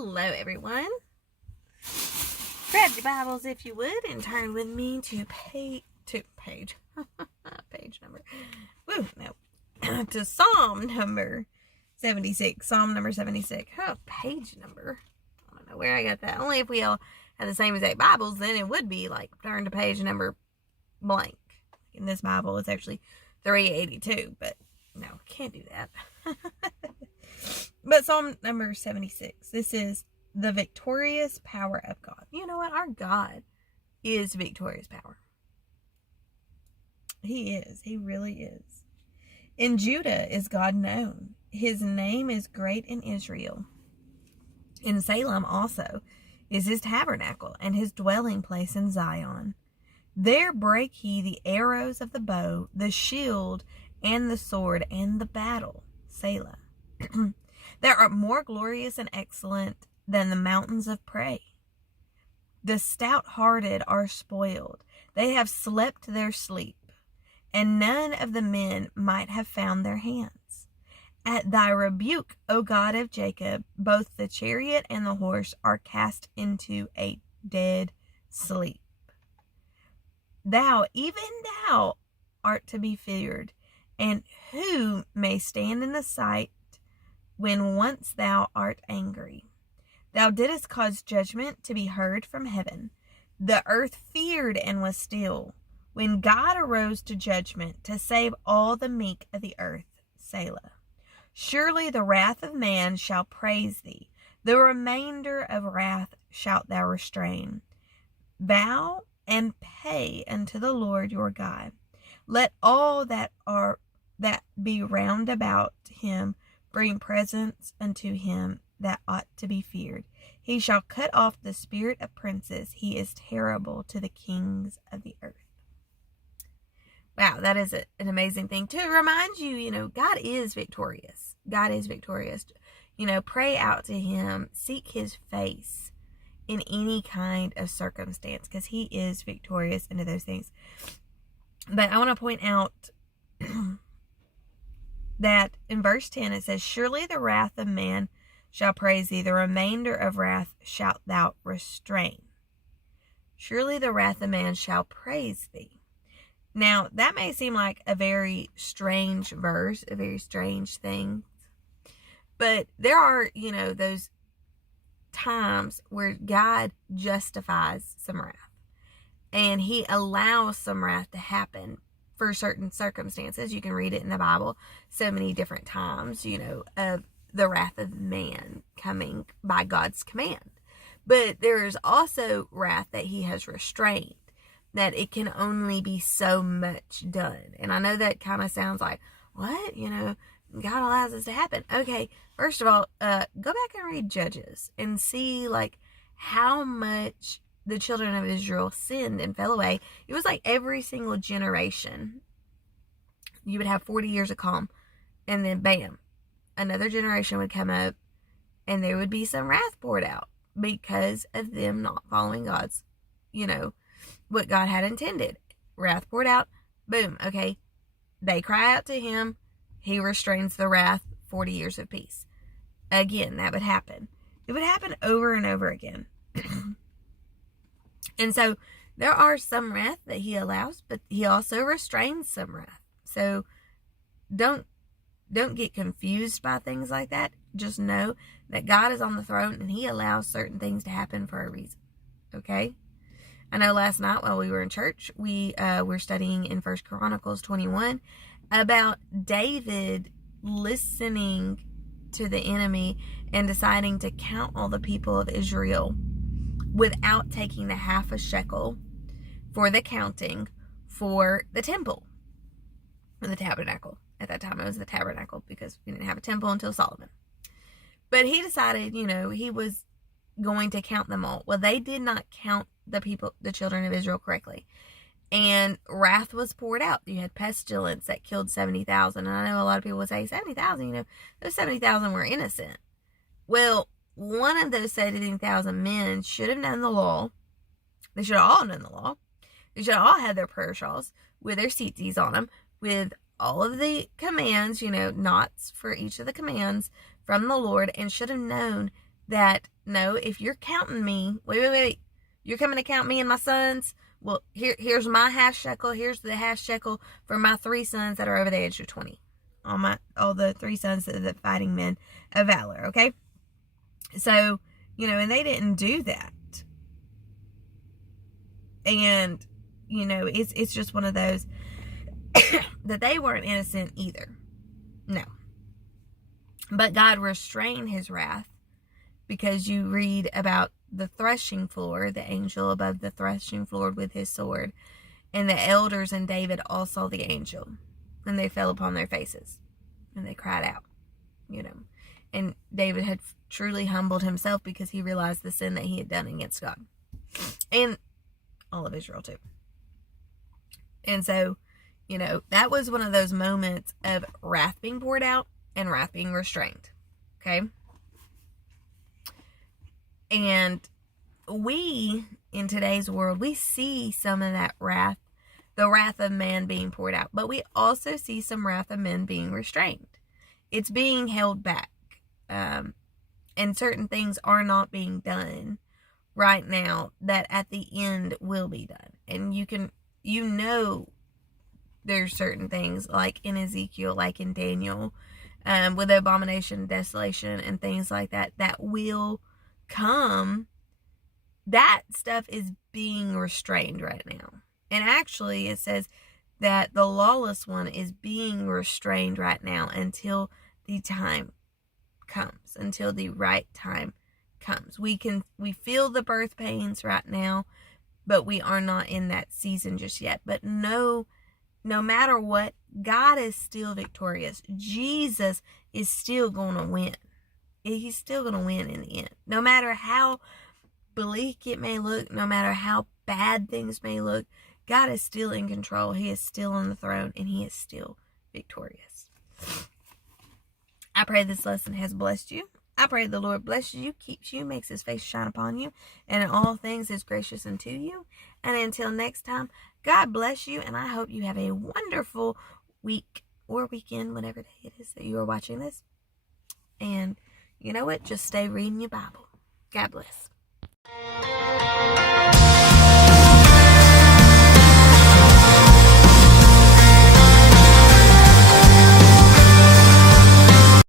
Hello, everyone. Grab your Bibles, if you would, and turn with me to page number. Woo, no. To Psalm number 76. Psalm number 76. Oh, page number. I don't know where I got that. Only if we all had the same exact Bibles, then it would be like turn to page number blank. In this Bible, it's actually 382, but no, can't do that. But Psalm number 76. This is the victorious power of God. You know what? Our God is victorious power. He is. He really is. In Judah is God known. His name is great in Israel. In Salem also is his tabernacle and his dwelling place in Zion. There break he the arrows of the bow, the shield, and the sword, and the battle. Selah. That are more glorious and excellent than the mountains of prey. The stout-hearted are spoiled. They have slept their sleep, and none of the men might have found their hands. At thy rebuke, O God of Jacob, both the chariot and the horse are cast into a dead sleep. Thou, even thou, art to be feared, and who may stand in the sight when once thou art angry? Thou didst cause judgment to be heard from heaven. The earth feared and was still, when God arose to judgment to save all the meek of the earth. Selah. Surely the wrath of man shall praise thee. The remainder of wrath shalt thou restrain. Vow and pay unto the Lord your God. Let all that be round about him bring presents unto him that ought to be feared. He shall cut off the spirit of princes. He is terrible to the kings of the earth. Wow, that is an amazing thing to remind you, God is victorious. God is victorious. Pray out to him. Seek his face in any kind of circumstance because he is victorious into those things. But I want to point out that in verse 10 it says, surely the wrath of man shall praise thee, the remainder of wrath shalt thou restrain. Surely the wrath of man shall praise thee. Now, that may seem like a very strange verse, a very strange thing. But there are, those times where God justifies some wrath. And he allows some wrath to happen for certain circumstances. You can read it in the Bible so many different times, of the wrath of man coming by God's command. But there is also wrath that he has restrained, that it can only be so much done. And I know that kind of sounds like, what? God allows this to happen. Okay, first of all, go back and read Judges and see how much the children of Israel sinned and fell away. It was like every single generation, you would have 40 years of calm, and then bam, another generation would come up, and there would be some wrath poured out because of them not following God's, what God had intended. Wrath poured out, boom, okay, they cry out to him, he restrains the wrath, 40 years of peace. Again, that would happen. It would happen over and over again. And so there are some wrath that he allows, but he also restrains some wrath. So don't get confused by things like that. Just know that God is on the throne and he allows certain things to happen for a reason. Okay? I know last night while we were in church, we were studying in 1 Chronicles 21 about David listening to the enemy and deciding to count all the people of Israel without taking the half a shekel for the counting for the temple, or the tabernacle. At that time, it was the tabernacle because we didn't have a temple until Solomon. But he decided, he was going to count them all. Well, they did not count the children of Israel correctly. And wrath was poured out. You had pestilence that killed 70,000. And I know a lot of people would say, 70,000, those 70,000 were innocent. Well, one of those 70,000 men should have known the law. They should have all known the law. They should have all had their prayer shawls with their tzitzis on them, with all of the commands, knots for each of the commands from the Lord, and should have known that, no, if you're counting me, wait, you're coming to count me and my sons? Well, here's my half shekel. Here's the half shekel for my 3 sons that are over the age of 20. All the 3 sons of the fighting men of valor, okay? So, and they didn't do that. And, it's just one of those that they weren't innocent either. No. But God restrained his wrath, because you read about the threshing floor, the angel above the threshing floor with his sword, and the elders and David all saw the angel, and they fell upon their faces, and they cried out, and David had truly humbled himself because he realized the sin that he had done against God, and all of Israel too. And so, that was one of those moments of wrath being poured out and wrath being restrained. Okay? And we, in today's world, we see some of that wrath, the wrath of man being poured out. But we also see some wrath of men being restrained. It's being held back. And certain things are not being done right now that at the end will be done. And there's certain things like in Ezekiel, like in Daniel, with the abomination, desolation, and things like that will come. That stuff is being restrained right now. And actually it says that the lawless one is being restrained right now until the time comes, until the right time comes. We feel the birth pains right now, but we are not in that season just yet. But no matter what, God is still victorious. Jesus is still going to win. He's still going to win in the end. No matter how bleak it may look, no matter how bad things may look, God is still in control. He is still on the throne, and he is still victorious. I pray this lesson has blessed you. I pray the Lord blesses you, keeps you, makes his face shine upon you, and in all things is gracious unto you. And until next time, God bless you, and I hope you have a wonderful week or weekend, whatever day it is that you are watching this. And you know what? Just stay reading your Bible. God bless.